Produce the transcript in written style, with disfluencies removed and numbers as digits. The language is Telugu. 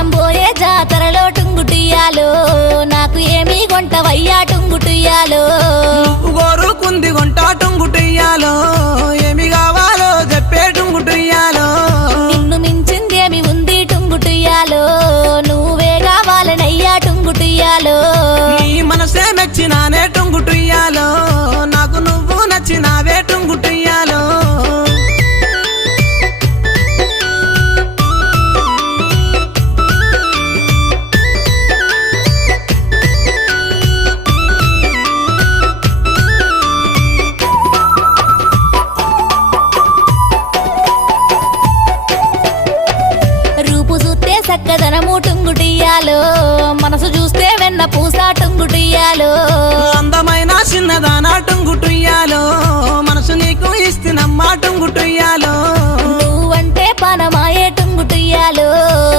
మనం పోయే జాతరలో టుంగుటియ్యాలో నాకు ఏమీ కొంటవయ్యా టుంగుటియ్యాలో గోరుకుంది కొంట టుంగుటియ్యాలో ఏమి కావాలో చెప్పే టుంగుటియ్యాలో నిన్ను మించిందేమి ఉంది టుంగుటియ్యాలో నువ్వే కావాలనయ్యా టుంగుటియ్యాలో నీ మనసే మెచ్చినానే టుంగుటియ్యాలో నాకు నువ్వు నచ్చినావే టుంగుటియ్యాలో రూపు చూస్తే చక్కదనము టుంగుటియ్యాలో మనసు చూస్తే వెన్న పూస టుంగుటియ్యాలో అందమైన చిన్నదానా టుంగుటియ్యాలో మనసు నీకు ఇస్తున్నమ్మా టుంగుటియ్యాలో